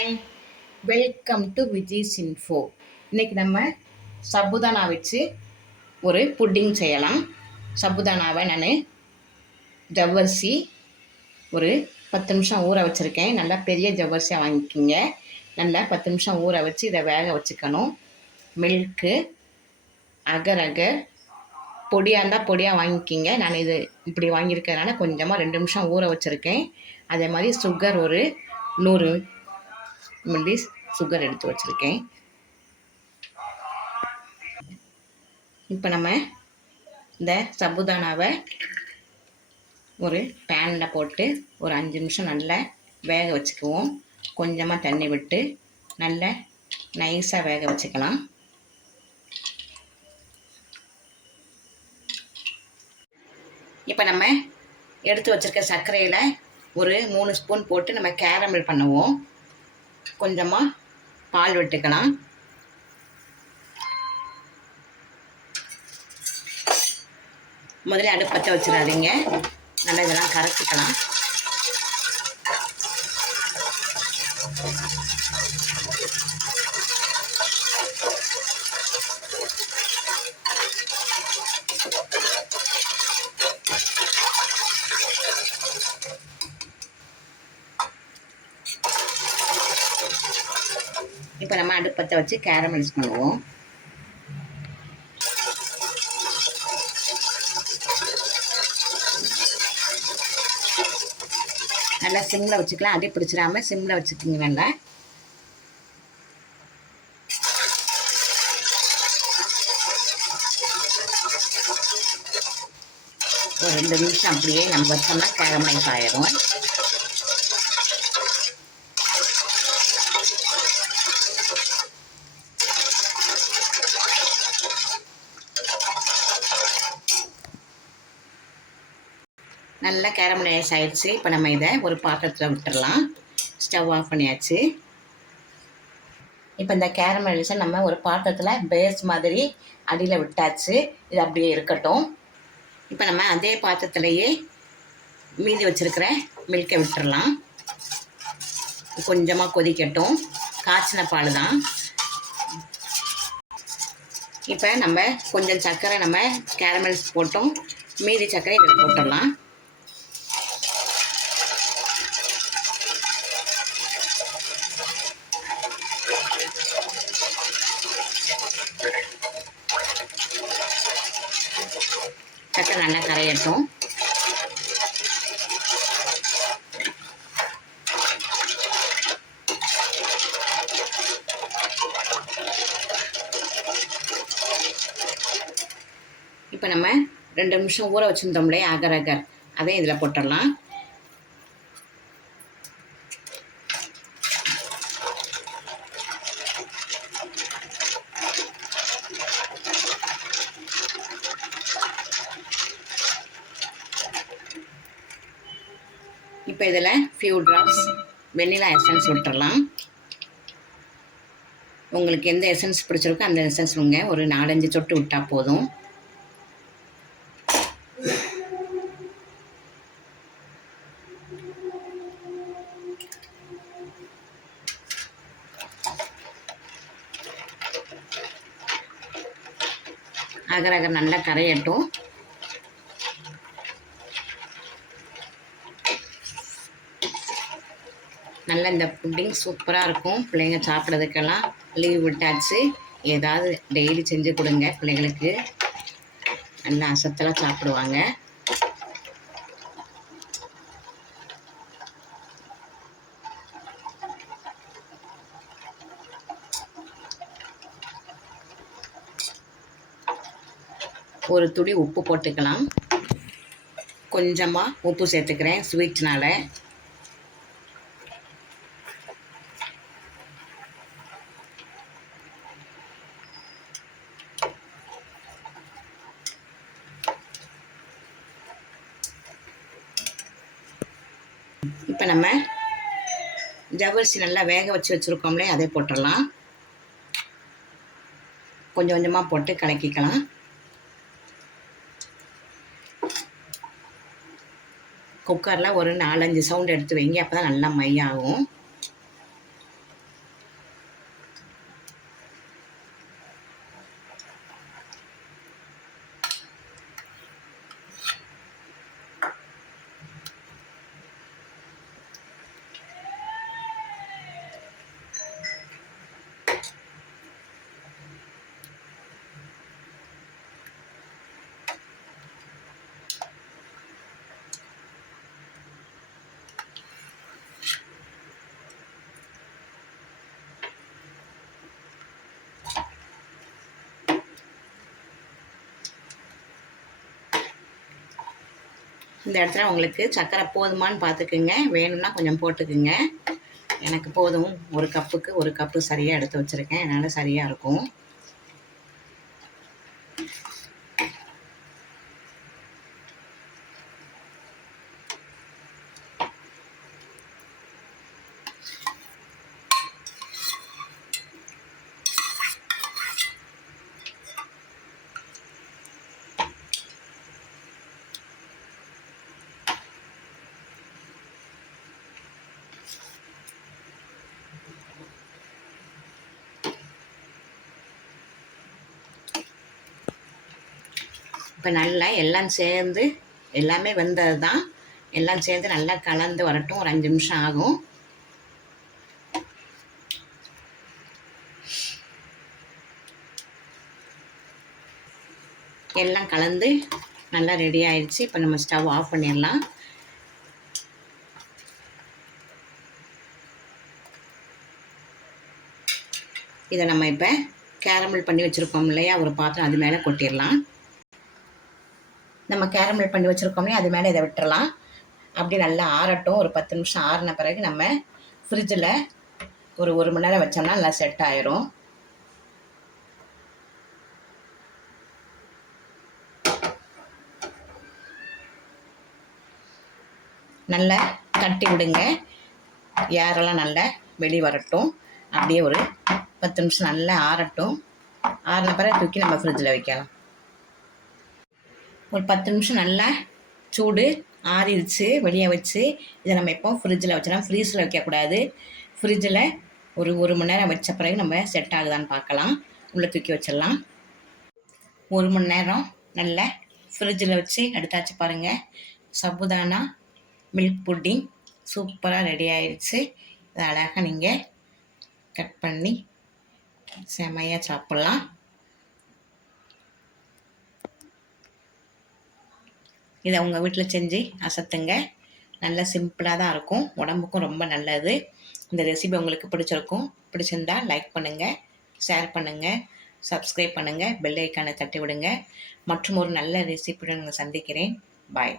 Hi, welcome to Vijay's info. இன்றைக்கி நம்ம சப்புதானா வச்சு ஒரு புட்டிங் செய்யலாம். சப்புதானாவை நான் ஜவ்வரிசி ஒரு 10 நிமிஷம் ஊற வச்சுருக்கேன். நல்லா பெரிய ஜவ்வரிசியாக வாங்கிக்கிங்க. நல்லா 10 நிமிஷம் ஊற வச்சு இதை வேக வச்சுக்கணும். மில்க்கு, அகர் அகர் பொடியாக இருந்தால் பொடியாக வாங்கிக்கிங்க. நான் இது இப்படி வாங்கியிருக்கிறதுனால கொஞ்சமாக 2 நிமிஷம் ஊற வச்சுருக்கேன். அதே மாதிரி சுகர் ஒரு 100 மில்லி சுகர் எடுத்து வச்சுருக்கேன். இப்போ நம்ம இந்த சப்புதானாவை ஒரு பேனில் போட்டு ஒரு 5 நிமிஷம் நல்லா வேக வச்சுக்குவோம். கொஞ்சமாக தண்ணி விட்டு நல்லா நைஸாக வேக வச்சுக்கலாம். இப்போ நம்ம எடுத்து வச்சுருக்க சர்க்கரையில் ஒரு 3 ஸ்பூன் போட்டு நம்ம கேரமல் பண்ணுவோம். கொஞ்சமாக பால் விட்டுக்கலாம். முதல்ல அடுப்பு பற்ற வச்சிடாதீங்க. நல்லா இதெல்லாம் கரைச்சிக்கலாம். இப்போ நம்ம அடுப்பத்தை வச்சு கேரமலைஸ் பண்ணுவோம். நல்லா சிம்மில் வச்சுக்கலாம். அடி பிடிச்சிடாமல் சிம்மில் வச்சுக்கிங்க. நல்லா ஒரு 2 நிமிஷம் அப்படியே நம்ம வச்சோம்னா கேரமலைஸ் ஆயிரும். நல்லா கேரமலைஸ் ஆயிடுச்சு. இப்போ நம்ம இதை ஒரு பாத்திரத்தில் விட்டுடலாம். ஸ்டவ் ஆஃப் பண்ணியாச்சு. இப்போ இந்த கேரமலைஸை நம்ம ஒரு பாத்திரத்தில் பேஸ் மாதிரி அடியில் விட்டாச்சு. இது அப்படியே இருக்கட்டும். இப்போ நம்ம அதே பாத்திரத்துலேயே மீதி வச்சுருக்கிற மில்கை விட்டுடலாம். கொஞ்சமாக கொதிக்கட்டும். காய்ச்சின பால் தான். இப்போ நம்ம கொஞ்சம் சர்க்கரை நம்ம கேரமல்ஸ் போட்டோம். மீதி சர்க்கரை இதில் போட்டுடலாம். சக்கரை நல்லா கரையட்டும். இப்போ நம்ம 2 நிமிஷம் ஊற வச்சுருந்தோம்லே அகர் அகர், அதை இதில் போட்டுடலாம். இப்போ இதில் ஃபியூ ட்ராப்ஸ் வெண்ணிலா எசன்ஸ் விட்டுடலாம். உங்களுக்கு எந்த எசன்ஸ் பிடிச்சிருக்கோ அந்த எசன்ஸ் விடுங்க. ஒரு 4-5 சொட்டு விட்டால் போதும். அகர் அகர் நல்லா கரையட்டும். நல்லா இந்த புட்டிங் சூப்பராக இருக்கும். பிள்ளைங்க சாப்பிட்றதுக்கெல்லாம் லீவ் விட்டாச்சு. ஏதாவது டெய்லி செஞ்சு கொடுங்க. பிள்ளைங்களுக்கு நல்லா அசத்தலாக சாப்பிடுவாங்க. ஒரு துளி உப்பு போட்டுக்கலாம். கொஞ்சமாக உப்பு சேர்த்துக்கிறேன் ஸ்வீட்னால. இப்போ நம்ம ஜவ்வரிசி நல்லா வேக வச்சுருக்கோம்லே அதை போட்டுடலாம். கொஞ்சம் கொஞ்சமாக போட்டு கலக்கிக்கலாம். குக்கரில் ஒரு 4-5 சவுண்ட் எடுத்து வைங்க. அப்போ தான் நல்லா மையாகும். இந்த இடத்துல உங்களுக்கு சர்க்கரை போதுமான்னு பார்த்துக்குங்க, வேணும்னா கொஞ்சம் போட்டுக்குங்க. எனக்கு போதும், ஒரு கப்புக்கு ஒரு கப்பு சரியாக எடுத்து வச்சுருக்கேன், அதனால் சரியாக இருக்கும். இப்போ நல்லா எல்லாம் சேர்ந்து எல்லாமே வெந்தது தான், எல்லாம் சேர்ந்து நல்லா கலந்து வரட்டும். ஒரு 5 நிமிஷம் ஆகும். எல்லாம் கலந்து நல்லா ரெடி ஆயிடுச்சு. இப்போ நம்ம ஸ்டவ் ஆஃப் பண்ணிடலாம். இதை நம்ம இப்போ கேரமல் பண்ணி வச்சுருக்கோம் இல்லையா, ஒரு பாத்திரம், அது மேலே கொட்டிடலாம். நம்ம கேரமல் பண்ணி வச்சுருக்கோம் இல்லையா, அது மேலே இதை விட்டுறலாம். அப்படி நல்லா ஆறட்டும். ஒரு 10 நிமிஷம் ஆறின பிறகு நம்ம ஃப்ரிட்ஜில் ஒரு 1 மணி நேரம் வச்சோம்னா நல்லா செட் ஆயிரும். நல்லா தட்டி விடுங்க, ஏரெல்லாம் நல்லா வெளியே வரட்டும். அப்படியே ஒரு 10 நிமிஷம் நல்லா ஆறட்டும். ஆறின பிறகு தூக்கி நம்ம ஃப்ரிட்ஜில் வைக்கலாம். ஒரு 10 நிமிஷம் நல்லா சூடு ஆறிடுச்சு, வெளியே வச்சு இதை நம்ம எப்போ ஃப்ரிட்ஜில் வச்சிடலாம். ஃப்ரீஸில் வைக்கக்கூடாது. ஃப்ரிட்ஜில் ஒரு 1 மணி நேரம் வச்ச பிறகு நம்ம செட் ஆகுதான்னு பார்க்கலாம். உள்ளே தூக்கி வச்சிடலாம். 1 மணி நேரம் நல்லா ஃப்ரிட்ஜில் வச்சு எடுத்தாச்சு பாருங்கள். சபுதானா மில்க் புட்டிங் சூப்பராக ரெடி ஆயிடுச்சு. இதை அழகாக நீங்கள் கட் பண்ணி செமையாக சாப்பிட்லாம். இதை உங்கள் வீட்டில் செஞ்சு அசத்துங்க. நல்லா சிம்பிளாக தான் இருக்கும், உடம்புக்கும் ரொம்ப நல்லது. இந்த ரெசிபி உங்களுக்கு பிடிச்சிருந்தா லைக் பண்ணுங்கள், ஷேர் பண்ணுங்கள், சப்ஸ்கிரைப் பண்ணுங்கள், பெல் ஐக்கானை தட்டி விடுங்க. மற்றும் ஒரு நல்ல ரெசிபியுடன் உங்களை சந்திக்கிறேன். பாய்.